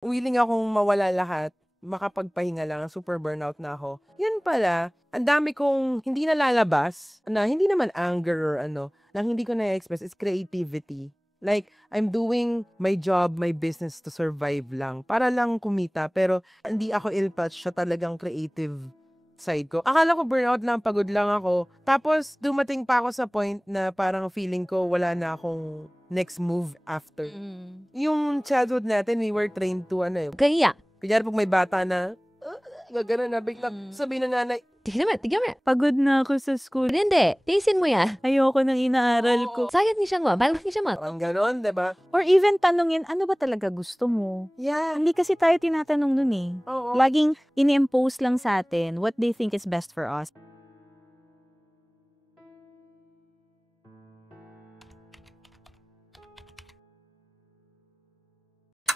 willing akong mawala lahat, makapagpahinga lang, super burnout na ako. Yun pala, ang dami kong hindi nalalabas, na hindi naman anger or ano, na hindi ko na-express, is creativity. Like, I'm doing my job, my business to survive lang. Para lang kumita, pero hindi ako ill-touch, siya talagang creative side ko. Akala ko burnout lang, pagod lang ako. Tapos, dumating pa ako sa point na parang feeling ko wala na akong next move after. Yung childhood natin, we were trained to Kaya, kunyari pag may bata na, gano'n na, biglang sabihin ng nanay, tignan mo. Pagod na ako sa school. Hindi, tiisin mo yan. Ayoko nang inaaral ko. Sayang ni siya mo, bakit ni siya mo? parang gano'n, diba? Or even tanungin, ano ba talaga gusto mo? Yeah. Hindi kasi tayo tinatanong nun eh. Oo. Laging ini-impose lang sa atin what they think is best for us.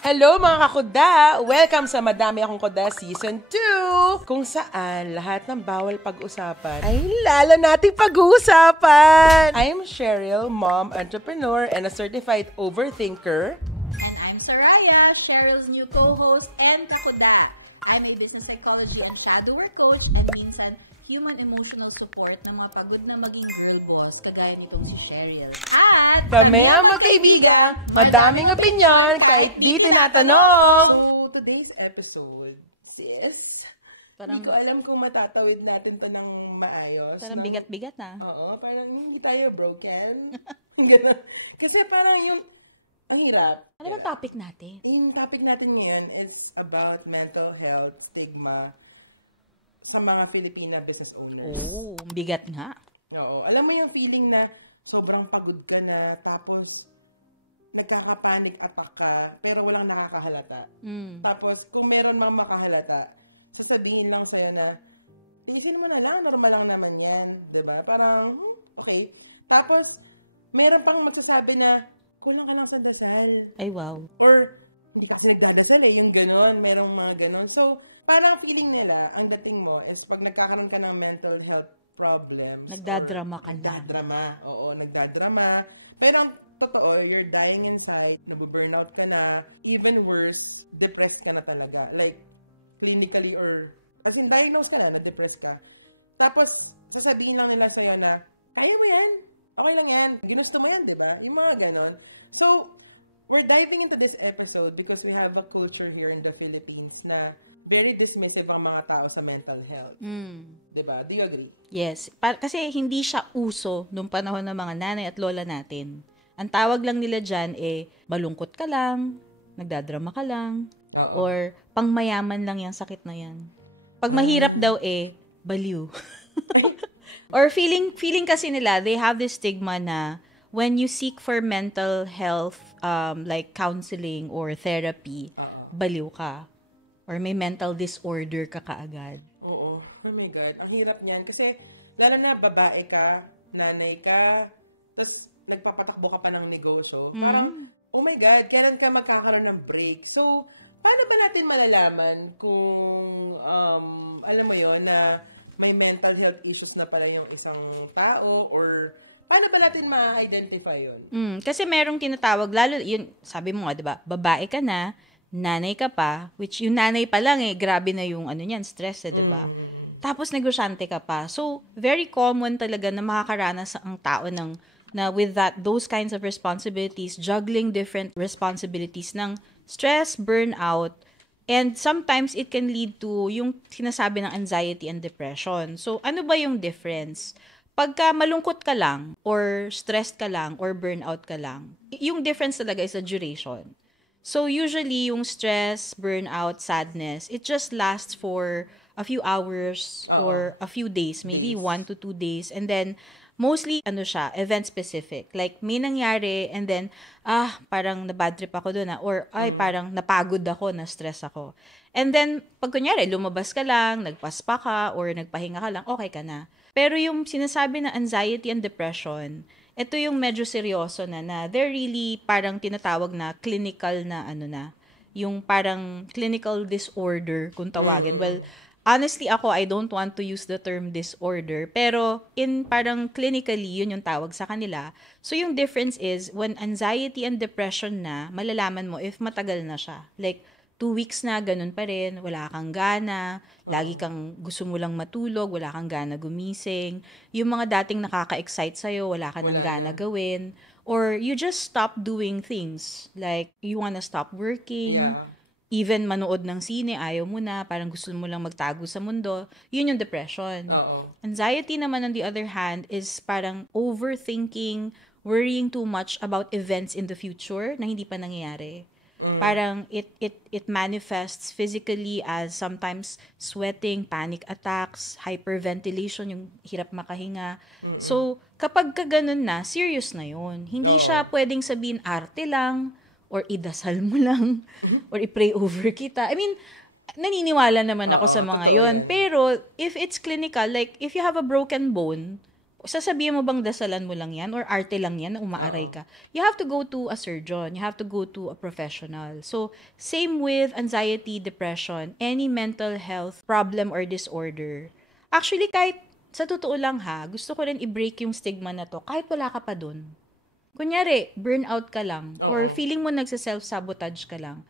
Hello mga kakuda! Welcome sa Madami Akong Kuda Season 2! Kung saan lahat ng bawal pag-usapan ay lalo nating pag-uusapan! I'm Cheryl, mom, entrepreneur, and a certified overthinker. And I'm Soraya, Cheryl's new co-host and kakuda. I'm a business psychology and shadow work coach and minsan human emotional support ng mga pagod na maging girl boss kagaya nitong si Cheryl. At Kami ang magkaibigan, madaming opinyon, kahit di tinatanong. So, today's episode, sis, hindi ko alam kung matatawid natin to ng maayos. Parang bigat-bigat na. Oo, parang hindi tayo broken. Ganun. Kasi parang yung, ang hirap. Ano bang topic natin? Yung topic natin ngayon is about mental health stigma sa mga Filipina business owners. Oh, bigat nga. Oo. Alam mo yung feeling na sobrang pagod ka na, tapos nagkaka-panic attack ka, pero walang nakakahalata. Tapos, kung meron mang makahalata, sasabihin lang sa'yo na, tiisin mo na lang, normal lang naman yan. Diba? Parang, okay. Tapos, meron pang magsasabi na, kulang ka lang sa dasal. Ay, wow. Or, hindi kasi nagdadasal yung gano'n. Merong mga gano'n. So, parang feeling nila, ang dating mo is pag nagkakaroon ka ng mental health problems. Nagdadrama ka lang. Nagdadrama. Oo, nagdadrama. Pero ang totoo, you're dying inside, nabuburnout ka na, even worse, depressed ka na talaga. Like, clinically or, as in, diagnosed ka na depressed ka. Tapos, sasabihin lang nila sa'yo na, kaya mo yan. Okay lang yan. Ginusto mo yan, di ba? Yung mga ganon. So, we're diving into this episode because we have a culture here in the Philippines na very dismissive ang mga tao sa mental health. Diba? Do you agree? Yes. Kasi hindi siya uso nung panahon ng mga nanay at lola natin. Ang tawag lang nila dyan balungkot ka lang, nagdadrama ka lang, or pangmayaman lang yung sakit na yan. Pag mahirap daw baliw. Or feeling kasi nila, they have this stigma na when you seek for mental health, like counseling or therapy, baliw ka. Or may mental disorder ka kaagad. Oo. Oh my God. Ang hirap niyan. Kasi, lalo na babae ka, nanay ka, tapos nagpapatakbo ka pa ng negosyo. Parang, oh my God, kailan ka magkakaroon ng break? So, paano ba natin malalaman kung, alam mo yon na may mental health issues na pala yung isang tao, or paano ba natin ma-identify yun? Kasi merong tinatawag, lalo, yun, sabi mo nga, diba, babae ka na, nanay ka pa, which yung nanay pa lang grabe na yung stress diba? Tapos negosyante ka pa. So, very common talaga na makakaranas ang tao na with those kinds of responsibilities, juggling different responsibilities ng stress, burnout, and sometimes it can lead to yung sinasabi ng anxiety and depression. So, ano ba yung difference? Pagka malungkot ka lang, or stressed ka lang, or burnout ka lang, yung difference talaga is the duration. So, usually, yung stress, burnout, sadness, it just lasts for a few hours or a few days, maybe 1 to 2 days. And then, mostly, event-specific. Like, may nangyari, and then, parang nabad trip ako doon, or, parang napagod ako, na-stress ako. And then, pag kunyari, lumabas ka lang, nagpaspa ka, or nagpahinga ka lang, okay ka na. Pero yung sinasabi na anxiety and depression, ito yung medyo seryoso na they're really parang tinatawag na clinical na yung parang clinical disorder kung tawagin. Well, honestly ako, I don't want to use the term disorder, pero in parang clinically, yun yung tawag sa kanila. So yung difference is, when anxiety and depression na, malalaman mo if matagal na siya. Like, 2 weeks na, ganun pa rin, wala kang gana, lagi kang gusto mo lang matulog, wala kang gana gumising, yung mga dating nakaka-excite sa'yo, wala ka nang gana gawin, or you just stop doing things, like, you wanna stop working, even manood ng sine, ayaw mo na, parang gusto mo lang magtago sa mundo, yun yung depression. Anxiety naman, on the other hand, is parang overthinking, worrying too much about events in the future na hindi pa nangyayari. Parang it manifests physically as sometimes sweating, panic attacks, hyperventilation, yung hirap makahinga. So, kapag ka ganun na, serious na yun. Hindi siya pwedeng sabihin arte lang, or idasal mo lang, or i-pray over kita. I mean, naniniwala naman ako sa mga yon. Pero, if it's clinical, like, if you have a broken bone, sasabihin mo bang dasalan mo lang yan or arte lang yan na umaaray ka? You have to go to a surgeon. You have to go to a professional. So, same with anxiety, depression, any mental health problem or disorder. Actually, kahit sa totoo lang gusto ko rin i-break yung stigma na to kahit wala ka pa dun. Kunyari, burnout ka lang or feeling mo nagsa-self-sabotage ka lang.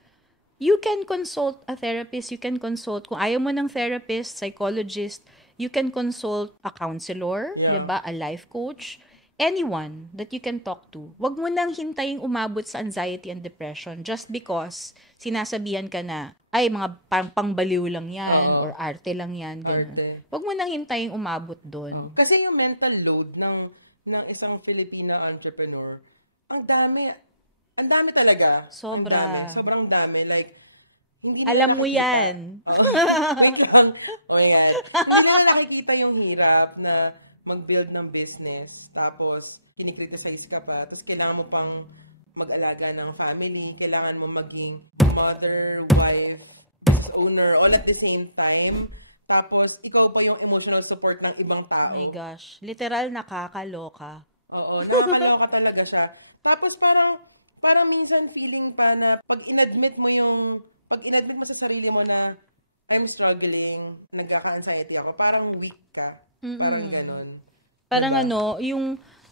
You can consult a therapist. You can consult, kung ayaw mo ng therapist, psychologist, you can consult a counselor, diba? A life coach, anyone that you can talk to. Wag mo nang hintaying umabot sa anxiety and depression just because sinasabihan ka na, ay, mga pangbaliw lang yan or arte lang yan. Ganun. Wag mo nang hintaying umabot doon. Kasi yung mental load ng isang Filipina entrepreneur, ang dami talaga. Sobra. Sobrang dami. Like, hindi alam mo nakikita. yan. Wait lang. Yan. Hindi na nakikita yung hirap na mag-build ng business. Tapos, kinikriticize ka pa. Tapos, kailangan mo pang mag-alaga ng family. Kailangan mo maging mother, wife, business owner, all at the same time. Tapos, ikaw pa yung emotional support ng ibang tao. Oh my gosh. Literal, nakakaloka. Oo, nakakaloka talaga siya. Tapos, parang minsan feeling pa na pag inadmit mo sa sarili mo na I'm struggling, nagkaka-anxiety ako, parang weak ka. Parang ganon. Parang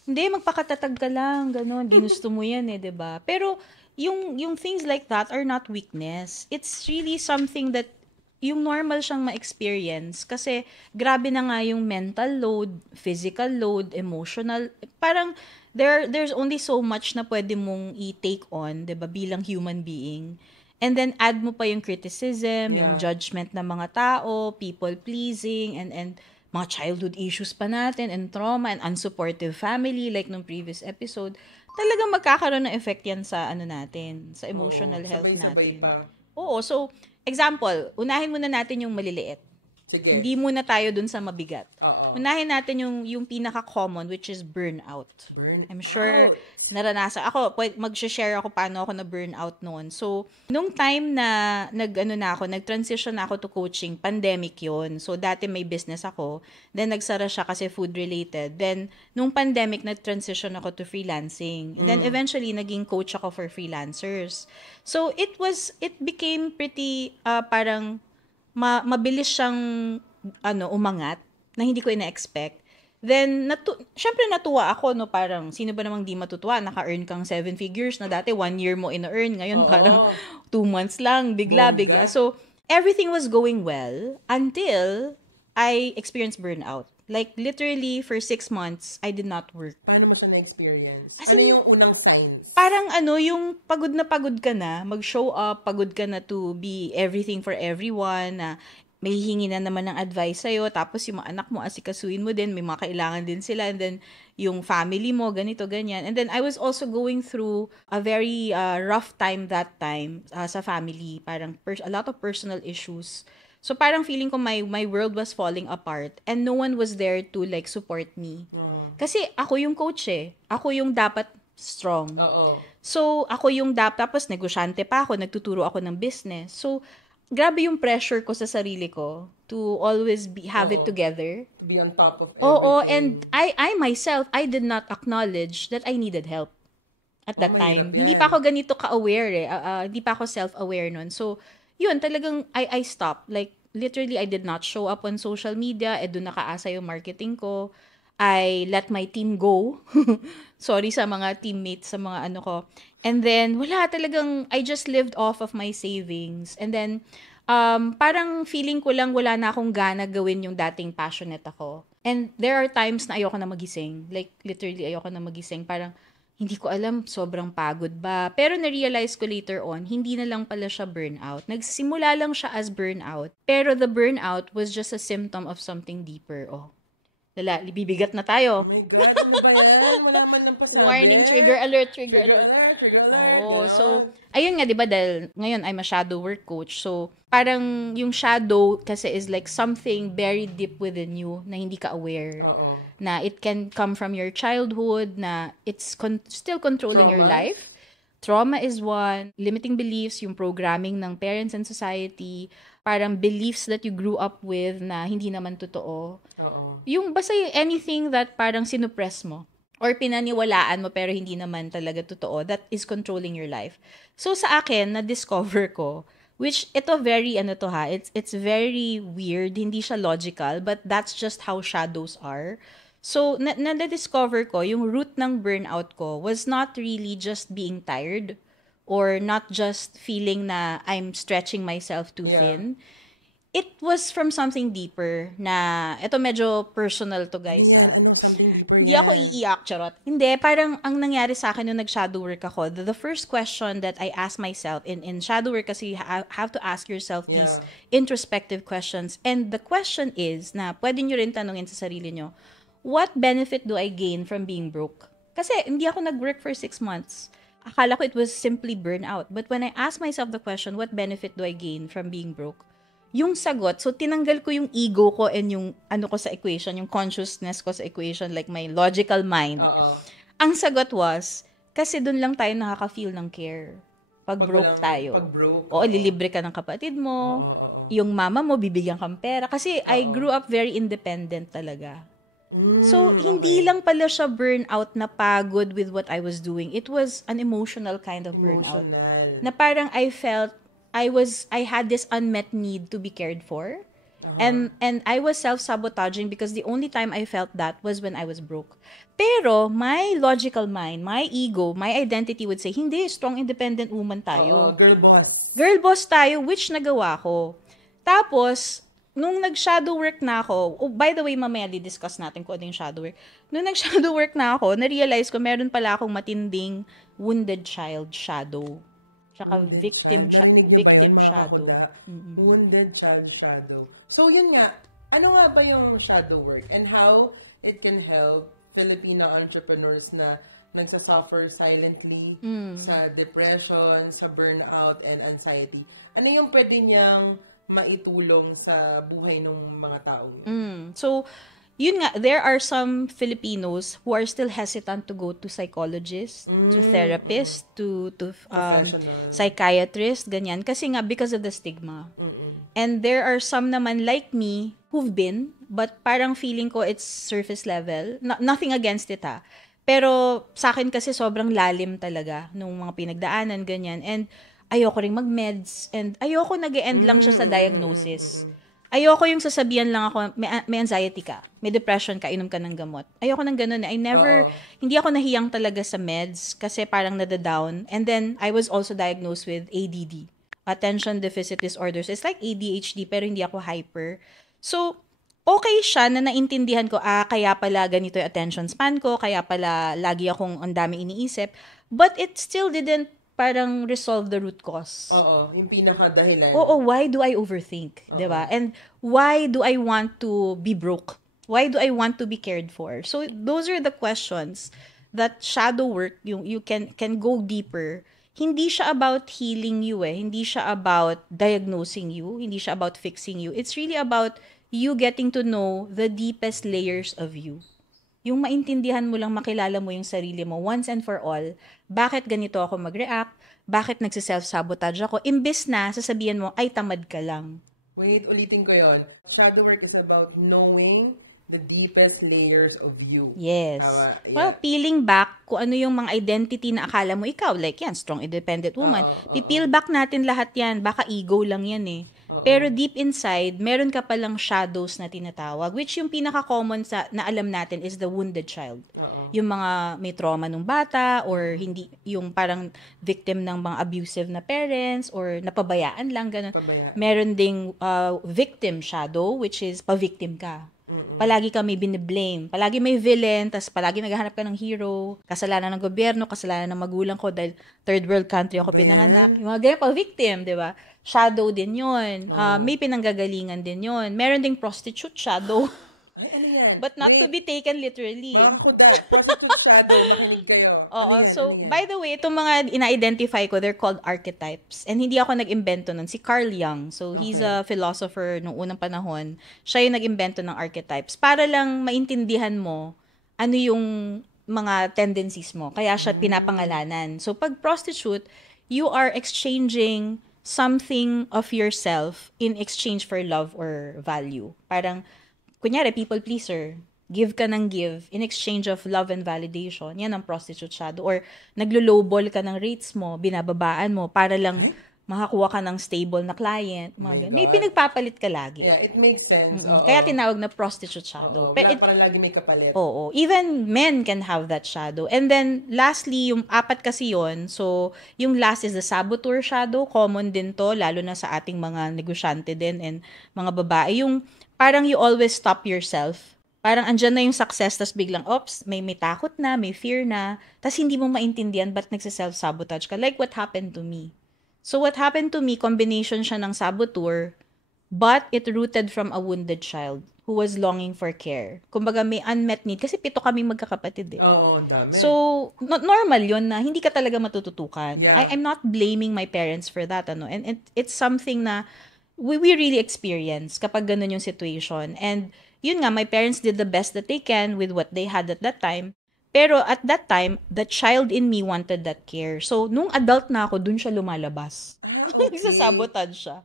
hindi, magpakatatag ka lang, ganon. Ginusto mo yan diba? Pero, yung things like that are not weakness. It's really something that yung normal siyang ma-experience kasi grabe na nga yung mental load, physical load, emotional. Parang there's only so much na pwede mong i-take on, 'di ba, bilang human being. And then add mo pa yung criticism, yung judgment ng mga tao, people pleasing, and mga childhood issues pa natin, and trauma, and unsupportive family like nung previous episode. Talagang magkakaroon ng effect yan sa natin, sa emotional health natin. Pa. Oo, so example, unahin muna natin yung maliliit. Sige. Hindi muna tayo dun sa mabigat. Oo. Unahin natin yung pinaka-common, which is burnout. I'm sure naranasan. Ako, mag-share ako paano ako na-burnout noon. So, nung time na nag-transition na ako to coaching, pandemic yon. So, dati may business ako. Then, nagsara siya kasi food-related. Then, nung pandemic, nag-transition ako to freelancing. And then, eventually, naging coach ako for freelancers. So, it became pretty, parang, mabilis siyang umangat na hindi ko ina-expect. Then syempre natuwa ako, no, parang sino ba namang di matutuwa, naka-earn kang 7 figures na dati 1 year mo ina-earn, ngayon parang 2 months lang, bigla. So everything was going well until I experienced burnout. Like literally for 6 months I did not work. Paano mo siya na-experience? Ano yung unang signs? Parang yung pagod ka na, mag-show up, pagod ka na to be everything for everyone, na may hihingi na naman ng advice sa'yo, tapos yung mga anak mo, asikasuin mo din, may mga kailangan din sila, and then yung family mo, ganito, ganyan. And then I was also going through a very rough time that time sa family, parang a lot of personal issues. So parang feeling ko my world was falling apart and no one was there to like support me. Kasi ako yung coach Ako yung dapat strong. So ako yung tapos negosyante pa ako, nagtuturo ako ng business. So grabe yung pressure ko sa sarili ko to always have it together. To be on top of everything. And I myself, I did not acknowledge that I needed help at that time. Hindi pa ako ganito ka-aware hindi pa ako self-aware nun. So yun, talagang I stopped. Like, literally, I did not show up on social media. Doon nakaasa yung marketing ko. I let my team go. Sorry sa mga teammates, sa mga ano ko. And then, wala talagang, I just lived off of my savings. And then, parang feeling ko lang wala na akong gana gawin yung dating passionate ako. And there are times na ayoko na magising. Like, literally, ayoko na magising. Parang, hindi ko alam, sobrang pagod ba. Pero na-realize ko later on, hindi na lang pala siya burnout. Nagsimula lang siya as burnout. Pero the burnout was just a symptom of something deeper. Oh, lala, bibigat na tayo. Oh my God, ano ba yan? Wala man lang pasabi. Warning, trigger alert, trigger Trigger alert. alert, trigger alert. Oh, Ganon. so, ayun nga, di ba, dahil ngayon I'm a shadow work coach. So, parang yung shadow kasi is like something very deep within you na hindi ka aware. Oo. Na it can come from your childhood, na it's still controlling your Trauma? life. Trauma is one. Limiting beliefs, yung programming ng parents and society, parang beliefs that you grew up with na hindi naman totoo. Oo. Yung basta yung anything that parang sinuppress mo or pinaniwalaan mo pero hindi naman talaga totoo, that is controlling your life. So sa akin, na-discover ko, which ito very, it's very weird, hindi siya logical, but that's just how shadows are. So, na-discover ko, yung root ng burnout ko was not really just being tired or not just feeling na I'm stretching myself too thin. It was from something deeper na, ito medyo personal to guys. Something deeper. Hindi ako iiyak, charot. Hindi, parang ang nangyari sa akin nung nag-shadow work ako, the first question that I asked myself, in shadow work kasi you have to ask yourself these introspective questions. And the question is, na pwede nyo rin tanungin sa sarili nyo, what benefit do I gain from being broke? Kasi hindi ako nag-work for 6 months. Akala ko it was simply burnout. But when I asked myself the question, what benefit do I gain from being broke? Yung sagot, so tinanggal ko yung ego ko and yung ano ko sa equation, yung consciousness ko sa equation, like my logical mind. Oo. Ang sagot was, kasi dun lang tayo nakaka-feel ng care. Pag broke tayo. Pag broke. Oo, lilibre ka ng kapatid mo. Yung mama mo, bibigyan kang pera. Kasi I grew up very independent talaga. So, hindi lang pala siya burnout na pagod with what I was doing. It was an emotional kind of burnout. Na parang I felt I had this unmet need to be cared for. And I was self-sabotaging because the only time I felt that was when I was broke. Pero my logical mind, my ego, my identity would say, hindi, strong independent woman tayo. Girl boss. Girl boss tayo, which nagawa ko. Tapos, nung nag-shadow work na ako, by the way, mamaya di-discuss natin kung ano yung shadow work. Nung nag-shadow work na ako, na-realize ko meron pala akong matinding wounded child shadow. Tsaka victim shadow. Wounded child shadow. So, yun nga. Ano nga ba yung shadow work? And how it can help Filipino entrepreneurs na nagsasuffer silently sa depression, sa burnout, and anxiety. Ano yung pwede niyang maitulong sa buhay ng mga taong yun? So, yun nga, there are some Filipinos who are still hesitant to go to psychologists, to therapists, to psychiatrists, ganyan. Kasi nga, because of the stigma. And there are some naman like me who've been, but parang feeling ko it's surface level. Nothing against it ha. Pero sa akin kasi sobrang lalim talaga nung mga pinagdaanan, ganyan. And ayoko ring mag-meds. And ayoko nag-e-end lang siya sa diagnosis. Ayoko yung sasabihan lang ako, may anxiety ka, may depression ka, inom ka ng gamot. Ayoko ng ganun. Hindi ako nahiyang talaga sa meds kasi parang nada-down. And then, I was also diagnosed with ADD, Attention Deficit Disorders. It's like ADHD, pero hindi ako hyper. So, okay siya na naintindihan ko, kaya pala ganito yung attention span ko, kaya pala lagi akong ang daming iniisip. But it still didn't parang resolve the root cause. Oo, yung pinaka-dahilan. Oo, why do I overthink? Diba? And why do I want to be broke? Why do I want to be cared for? So, those are the questions that shadow work, you can go deeper. Hindi siya about healing you Hindi siya about diagnosing you. Hindi siya about fixing you. It's really about you getting to know the deepest layers of you. Yung maintindihan mo lang, makilala mo yung sarili mo once and for all, bakit ganito ako mag-react, bakit nagsiself-sabotage ako, imbes na sasabihan mo, ay tamad ka lang. Wait, ulitin ko yon. Shadow work is about knowing the deepest layers of you. Yes. Yeah. Well, peeling back kung ano yung mga identity na akala mo ikaw, like yan, strong independent woman. Pipeel back natin lahat yan, baka ego lang yan Pero deep inside, meron ka palang shadows na tinatawag, which yung pinaka-common na alam natin is the wounded child. Yung mga may trauma nung bata, or hindi, yung parang victim ng mga abusive na parents, or napabayaan lang, ganun. Meron ding victim shadow, which is pa-victim ka. Palagi ka may biniblame. Palagi may villain, tas palagi naghahanap ka ng hero. Kasalanan ng gobyerno, kasalanan ng magulang ko dahil third world country ako pinanganak. Yung mga ganyan pa-victim, di ba? Shadow din yun. May pinanggagalingan din yun. Meron ding prostitute shadow. Ay, ano yan? But not to be taken literally. Mga kuda, prostitute shadow, makinig kayo. Oo, so, by the way, itong mga ina-identify ko, they're called archetypes. And hindi ako nag-imbento nun. Si Carl Jung, so he's a philosopher nung unang panahon. Siya yung nag-imbento ng archetypes para lang maintindihan mo ano yung mga tendencies mo. Kaya siya pinapangalanan. So, pag prostitute, you are exchanging something of yourself in exchange for love or value. Parang, kunyari, people pleaser, give ka ng give in exchange of love and validation. Yan ang prostitute shadow. Or naglo-lowball ka ng rates mo, binababaan mo para lang makakuha ka ng stable na client. May pinagpapalit ka lagi. Yeah, it makes sense. Kaya tinawag na prostitute shadow. Pero parang lagi may kapalit. Oo. Even men can have that shadow. And then, lastly, yung apat kasi yun. So, yung last is the saboteur shadow. Common din to, lalo na sa ating mga negosyante din and mga babae. Yung parang you always stop yourself. Parang andyan na yung success, tas biglang, oops, may takot na, may fear na, tas hindi mo maintindihan ba't nagsiself-sabotage ka. Like what happened to me. So what happened to me, combination siya ng saboteur, but it rooted from a wounded child who was longing for care. Kumbaga may unmet need. Kasi 7 kaming magkakapatid eh. Oo, ang dami. So, normal yun na hindi ka talaga matututukan. Yeah. I'm not blaming my parents for that. And it's something na we really experience kapag ganun yung situation. And yun nga, my parents did the best that they can with what they had at that time. Pero at that time, the child in me wanted that care. So, nung adult na ako, dun siya lumalabas. Okay. Nagsasabotage siya.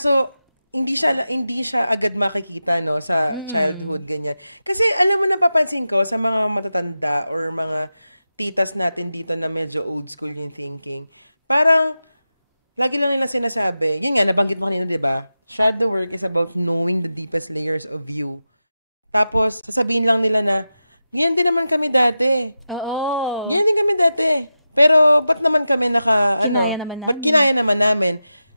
So, hindi siya agad makikita, no, sa childhood, ganyan. Kasi, alam mo, napapansin ko sa mga matatanda or mga titas natin dito na medyo old school yung thinking. Parang, lagi lang nila sinasabi, yun nga, nabanggit mo kanina, di ba? Shadow work is about knowing the deepest layers of you. Tapos, sasabihin lang nila na, yan din naman kami dati. Oo. Yan din kami dati. Pero, ba't naman kami Kinaya naman namin. Ba't kinaya naman namin?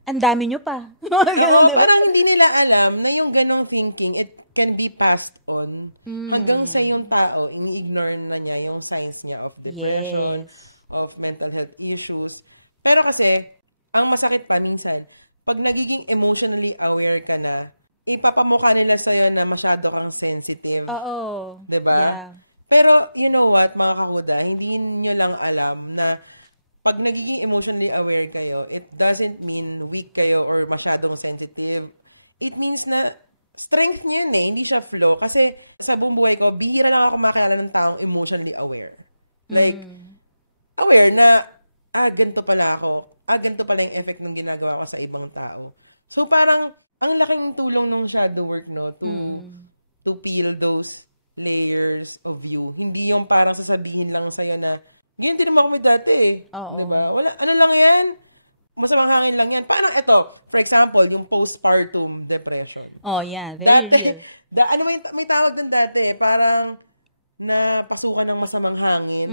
Ang dami nyo pa. Ganun, diba? Parang hindi nila alam na yung ganong thinking, it can be passed on hanggang sa yung tao, i-ignore na niya yung signs niya of depression, of mental health issues. Pero kasi, ang masakit pa minsan, pag nagiging emotionally aware ka na, ipapamukha nila sa'yo na masyado kang sensitive. Oo. Diba? Yeah. Pero, you know what, mga kahuda, hindi nyo lang alam na pag nagiging emotionally aware kayo, it doesn't mean weak kayo or masyadong sensitive. It means na strength nyo yun eh, hindi siya flaw. Kasi sa buong buhay ko, bihira lang ako makakilala ng taong emotionally aware. Like, aware na, ganito pala ako. Ganito pala yung effect ng ginagawa ko sa ibang tao. So, parang, ang laking tulong ng shadow work, no, to peel those layers of you. Hindi yung parang sasabihin lang sa'yo na, ganyan din naman kami dati eh. Oo. Diba? Wala, ano lang yan? Masamang hangin lang yan. Parang ito, for example, yung postpartum depression. Oh, yeah. Very dati, real. May tawag dun dati eh, parang napasukan ng masamang hangin.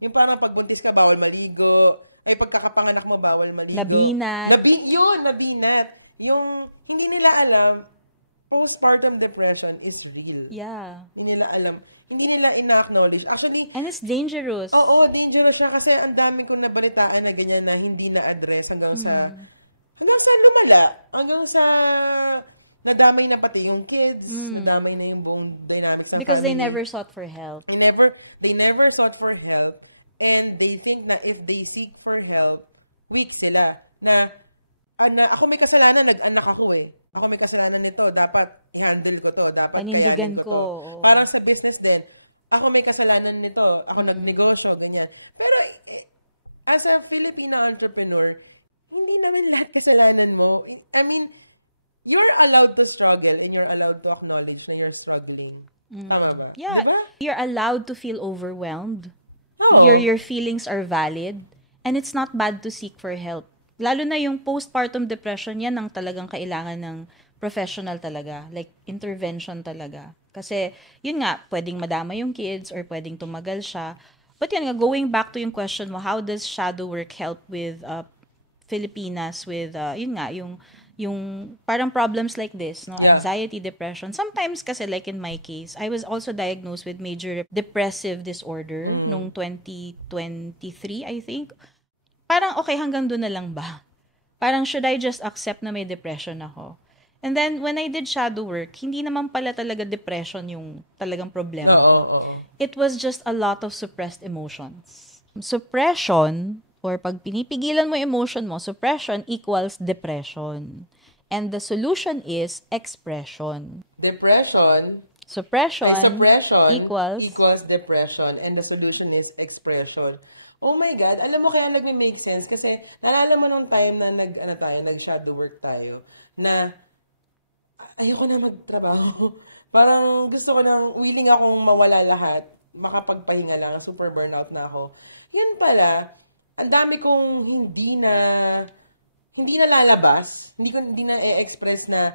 Yung parang pagbuntis ka, bawal maligo. Ay, pagkakapanganak mo, bawal maligo. Nabinat. Nabinat. Yung hindi nila alam, postpartum depression is real. Yeah. Hindi nila alam. Hindi nila ina-acknowledge. Actually, and it's dangerous. Oo, dangerous siya kasi ang dami kong nabalitaan na ganyan na hindi na-address hanggang sa lumala. Hanggang sa nadamay na pati yung kids, nadamay na yung buong dynamics ng because family. they never sought for help. They never sought for help, and they think na if they seek for help, weak sila. Na ako may kasalanan, nag-anak ako eh. Ako may kasalanan nito, dapat i-handle ko to, dapat panindigan kayanin ko. To. Parang sa business din, ako may kasalanan nito, ako nagnegosyo, ganyan. Pero as a Filipino entrepreneur, hindi naman lahat kasalanan mo. I mean, you're allowed to struggle and you're allowed to acknowledge na you're struggling. Tama ba? Yeah. Diba? You're allowed to feel overwhelmed. Oh. Your feelings are valid. And it's not bad to seek for help. Lalo na yung postpartum depression, yan ang talagang kailangan ng professional talaga. Like, intervention talaga. Kasi, yun nga, pwedeng madama yung kids or pwedeng tumagal siya. But yun nga, going back to yung question mo, how does shadow work help with Filipinas with, yun nga, yung parang problems like this, no? Yeah. Anxiety, depression. Sometimes kasi, like in my case, I was also diagnosed with major depressive disorder nung 2023, I think. Parang, okay, hanggang doon na lang ba? Parang, should I just accept na may depression ako? And then, when I did shadow work, hindi naman pala talaga depression yung talagang problema ko. It was just a lot of suppressed emotions. Suppression, or pag pinipigilan mo emotion mo, suppression equals depression. And the solution is expression. Suppression equals depression. And the solution is expression. Oh my God, alam mo kaya nagme-make sense kasi naalala mo nung time na nag-shadow work tayo na ayoko na magtrabaho. Parang gusto ko lang, willing akong mawala lahat, makapagpahinga lang, super burnout na ako. Yun pala, ang dami kong hindi na lalabas, hindi na i-express na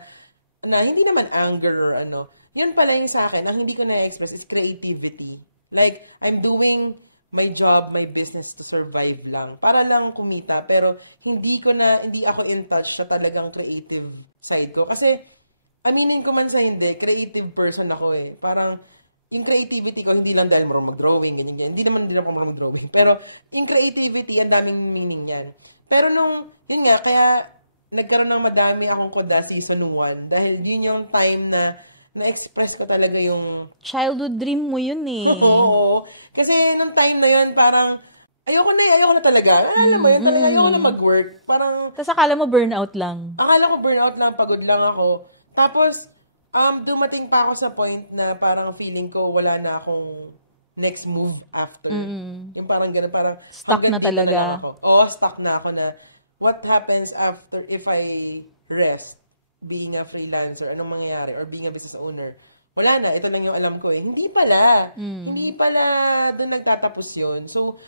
hindi naman anger or ano. Yun pala yung sa akin, ang hindi ko na i-express is creativity. Like, I'm doing my job, my business to survive lang. Para lang kumita, pero hindi ako in touch sa talagang creative side ko. Kasi, aminin ko man sa hindi, creative person ako eh. Parang, yung creativity ko, hindi lang dahil marunong mag-drawing, ganyan. Hindi naman din ako marunong mag-drawing. Pero, yung creativity, ang daming meaning yan. Pero yun nga, kaya, nagkaroon ng madami akong koda season 1. Dahil yun yung time na, na-express ko talaga yung... Childhood dream mo yun eh. Oo. Kasi, nung time na yun, parang, ayoko na talaga. Alam mo yun, talaga ayoko na mag-work. Parang... Tapos akala mo burnout lang. Akala ko burnout lang, pagod lang ako. Tapos, dumating pa ako sa point na parang feeling ko wala na akong next move after. Yung parang gano'n, parang... Stuck na talaga. Stuck na ako na what happens after if I rest being a freelancer? Anong mangyayari? Or being a business owner? Wala na. Ito lang yung alam ko eh. Hindi pala. Hindi pala doon nagtatapos yun. So,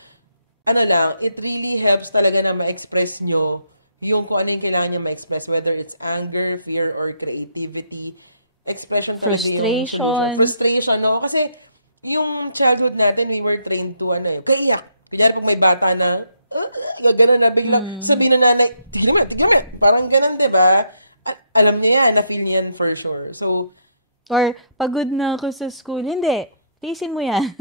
it really helps talaga na ma-express nyo yung kung ano yung kailangan nyo ma-express, whether it's anger, fear, or creativity, expression, frustration, no? Kasi, yung childhood natin, we were trained to, kaiyak. Kaya pag may bata na, gano'n na, biglang sabihin na nanay, tignan mo, parang gano'n, diba? Alam niya yan, na-feel niya yan for sure. So, or, pagod na ako sa school. Hindi. Tiisin mo yan.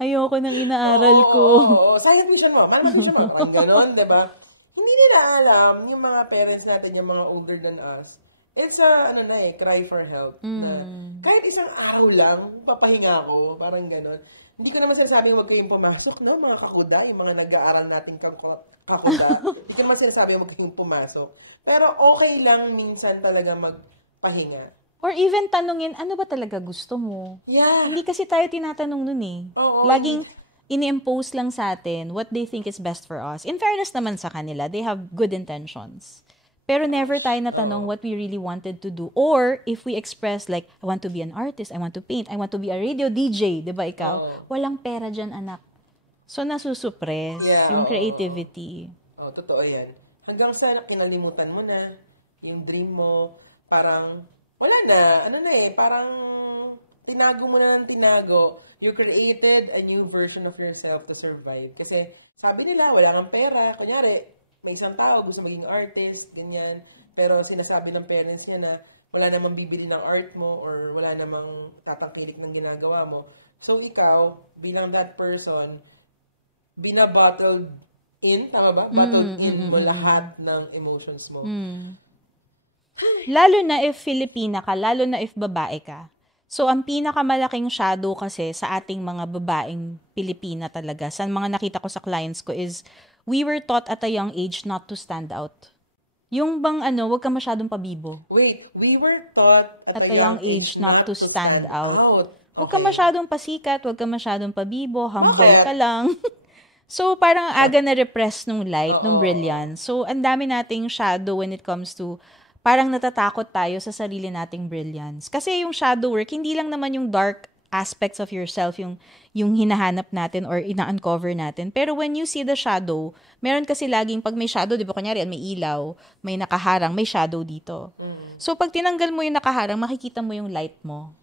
Ayoko nang inaaral ko. Oo. Sayang vision mo. Mahal vision mo. Parang gano'n, diba? Hindi nila alam, yung mga parents natin, yung mga older than us, it's a, cry for help. Na kahit isang araw lang, papahinga ako, parang gano'n. Hindi ko naman sinasabing huwag kayong pumasok, no, mga kakuda, yung mga nag-aaral natin kakuda. Hindi ko naman sinasabing huwag kayong pumasok. Pero okay lang minsan talaga magpahinga. Or even tanungin, ano ba talaga gusto mo? Yeah. Hindi kasi tayo tinatanong nun eh. Oo. Laging ini-impose lang sa atin what they think is best for us. In fairness naman sa kanila, they have good intentions. Pero never tayo natanong what we really wanted to do. Or if we express like, I want to be an artist, I want to paint, I want to be a radio DJ, di ba ikaw? Walang pera dyan, anak. So, nasusuppress yung creativity. Totoo yan. Hanggang sa kinalimutan mo na yung dream mo, parang, wala na, parang tinago mo na ng tinago. You created a new version of yourself to survive. Kasi sabi nila, wala kang pera. Kunyari, may isang tao gusto maging artist, ganyan. Pero sinasabi ng parents niya na wala namang bibili ng art mo or wala namang tatangkilik ng ginagawa mo. So ikaw, bilang that person, binabottled in, tama ba? Bottled in mo lahat ng emotions mo. Lalo na if Filipina ka, lalo na if babae ka. So, ang pinakamalaking shadow kasi sa ating mga babaeng Pilipina talaga, sa mga nakita ko sa clients ko is, we were taught at a young age not to stand out. Yung bang wag ka masyadong pabibo. Wait, we were taught at a young age not to stand out. Okay. Huwag ka masyadong pasikat, huwag ka masyadong pabibo, humble ka lang. So, parang aga na repress nung light, nung brilliance. So, ang dami nating shadow when it comes to parang natatakot tayo sa sarili nating brilliance. Kasi yung shadow work, hindi lang naman yung dark aspects of yourself yung hinahanap natin or ina-uncover natin. Pero when you see the shadow, meron kasi laging pag may shadow, di ba kunyari, may ilaw, may nakaharang, may shadow dito. So pag tinanggal mo yung nakaharang, makikita mo yung light mo.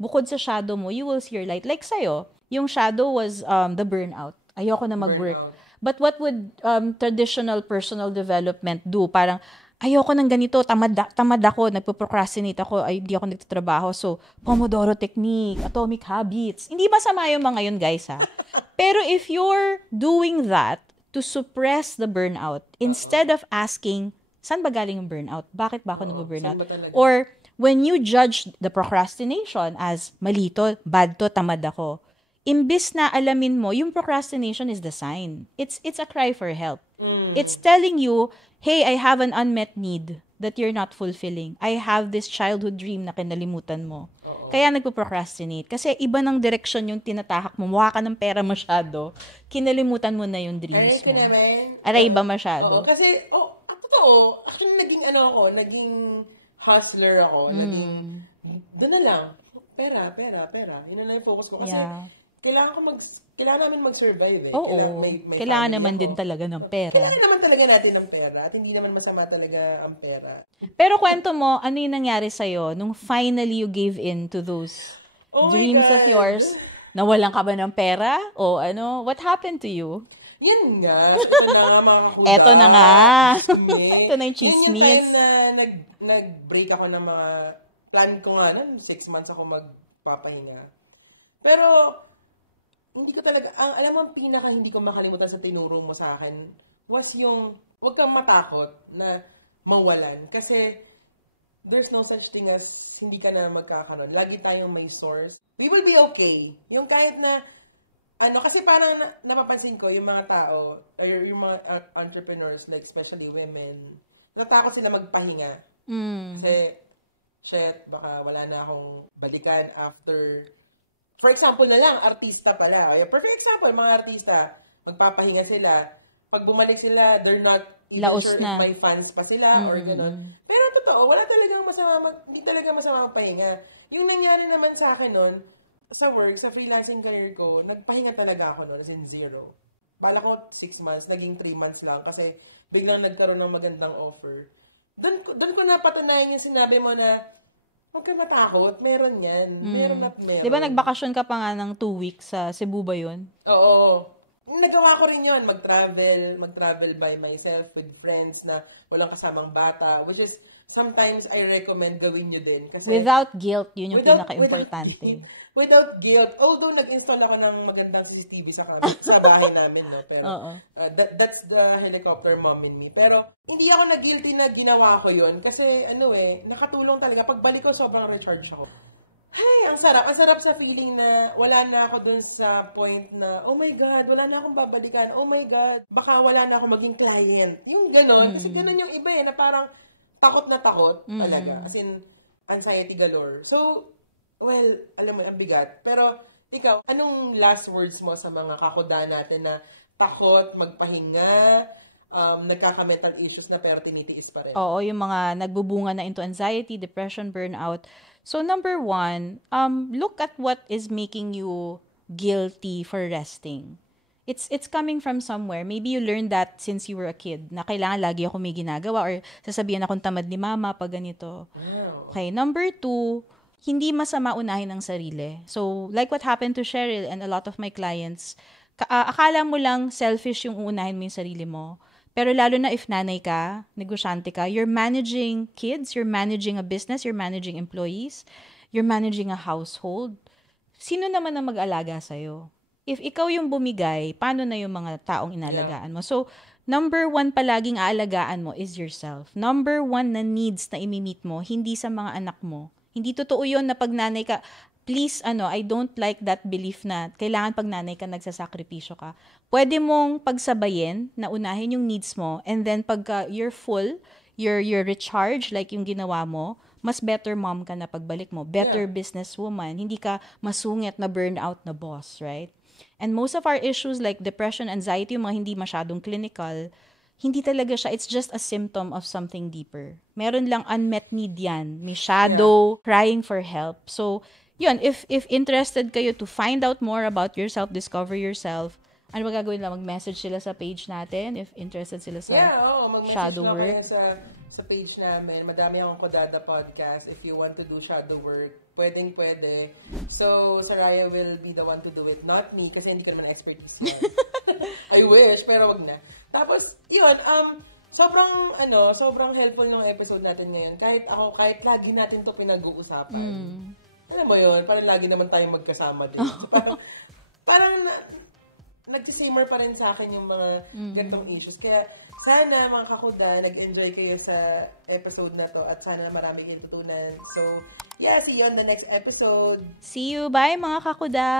Bukod sa shadow mo, you will see your light. Like sa'yo, yung shadow was the burnout. Ayoko na mag-work. But what would traditional personal development do? Parang, ayoko ng ganito, tamad ako, nagpo-procrastinate ako, ay, di ako nagtatrabaho. So, Pomodoro technique, atomic habits. Hindi masama yung mga yun, guys, ha? Pero if you're doing that to suppress the burnout, instead of asking, saan ba galing yung burnout? Bakit ba ako nagpo-burnout? Or, when you judge the procrastination as, mali to, bad to, tamad ako, imbis na alamin mo, yung procrastination is the sign. It's a cry for help. It's telling you, hey, I have an unmet need that you're not fulfilling. I have this childhood dream na kinalimutan mo. Kaya nagpo-procrastinate. Kasi iba ng direction yung tinatahak mo. Mukha ka ng pera masyado. Kinalimutan mo na yung dreams mo. Aray ba masyado? Oo, kasi, totoo. Actually, naging hustler ako. Doon na lang. Pera. Yun na yung focus ko. Kasi, kailangan namin mag-survive eh. Oo. Kailangan naman din talaga ng pera. Kailangan naman talaga natin ng pera. At hindi naman masama talaga ang pera. Pero kwento mo, ano yung nangyari sa'yo nung finally you gave in to those dreams of yours? Nawalan ka ba ng pera? O ano? What happened to you? Yan nga. Ito na nga mga kakuda. Ito na nga. Ito na yung chismis. Yun yung time na nag-break ako ng mga plan ko nga 6 months ako magpapahinga. Pero hindi ko talaga, alam mo, ang pinaka hindi ko makalimutan sa tinuro mo sa akin was yung, huwag kang matakot na mawalan. Kasi, there's no such thing as hindi ka na magkakaroon. Lagi tayong may source. We will be okay. Yung kahit na, kasi parang napapansin ko, yung mga tao, or yung mga entrepreneurs, like especially women, natakot sila magpahinga. Kasi, shit, baka wala na akong balikan after. For example na lang, artista pala. Perfect example, mga artista, magpapahinga sila. Pag bumalik sila, they're not even sure if may fans pa sila or gano'n. Pero totoo, hindi talaga masama magpahinga. Yung nangyari naman sa akin nun, sa work, sa freelancing career ko, nagpahinga talaga ako nun, as in 0. Bala ko 6 months, naging 3 months lang kasi biglang nagkaroon ng magandang offer. Doon ko napatunayan yung sinabi mo na, huwag ka matakot. Meron yan. Meron at meron. Di ba nagbakasyon ka pa nga ng 2 weeks sa Cebu ba yun? Oo. Nagawa ko rin yun. Mag-travel by myself with friends na walang kasamang bata. Which is, sometimes I recommend gawin nyo din. Kasi, without guilt, yun yung pinaka-importante. Without guilt. Although, nag-install ako ng magandang CCTV sa bahay namin. No? Pero, that's the helicopter mom in me. Pero, hindi ako na-guilty na ginawa ko yun. Kasi, nakatulong talaga. Pagbalik ko, sobrang recharge ako. Hey, ang sarap. Ang sarap sa feeling na wala na ako dun sa point na, oh my God, wala na akong babalikan. Oh my God, baka wala na akong maging client. Yung ganon. Kasi ganon yung iba na parang takot na takot talaga. As in, anxiety galore. So, well, alam mo, ang bigat. Pero, ikaw, anong last words mo sa mga kakuda natin na takot, magpahinga, nagkaka-mental issues na pero tinitiis pa rin? Oo, yung mga nagbubunga na into anxiety, depression, burnout. So, number 1, look at what is making you guilty for resting. It's coming from somewhere. Maybe you learned that since you were a kid, na kailangan lagi ako may ginagawa or sasabihan akong tamad ni mama pag ganito. Okay, number 2, hindi masama unahin ang sarili. So, like what happened to Cheryl and a lot of my clients, akala mo lang selfish yung uunahin mo yung sarili mo. Pero lalo na if nanay ka, negosyante ka, you're managing kids, you're managing a business, you're managing employees, you're managing a household. Sino naman ang mag-alaga sa'yo? If ikaw yung bumigay, paano na yung mga taong inalagaan mo? So, number 1 palaging aalagaan mo is yourself. Number 1 na needs na imi-meet mo, hindi sa mga anak mo. Hindi totoo yun na pag nanay ka, please, I don't like that belief na kailangan pag nanay ka, nagsasakripisyo ka. Pwede mong pagsabayin na unahin yung needs mo and then pag you're full, you're recharged like yung ginawa mo, mas better mom ka na pagbalik mo. Better businesswoman. Hindi ka masungit na burnout na boss, right? And most of our issues like depression, anxiety, yung mga hindi masyadong clinical, hindi talaga siya. It's just a symptom of something deeper. Meron lang unmet need yan. May shadow, crying for help. So, yun, if interested kayo to find out more about yourself, discover yourself, ano ba gagawin lang? Mag-message sila sa page natin if interested sila sa mag-message shadow lang work. kayo sa page namin. Madami akong Kodada podcast. If you want to do shadow work, pwede. So, Saraya will be the one to do it. Not me, kasi hindi ko naman expertise yan. I wish, pero wag na. Tapos, yun, sobrang helpful ng episode natin ngayon. Kahit lagi natin to pinag-uusapan. Alam mo yun, parang lagi naman tayong magkasama din. So, parang nagsisimmer pa rin sa akin yung mga ganitong issues. Kaya, sana mga kakuda, nag-enjoy kayo sa episode na to at sana marami kayong tutunan. So, yeah, see you on the next episode. See you. Bye, mga kakuda!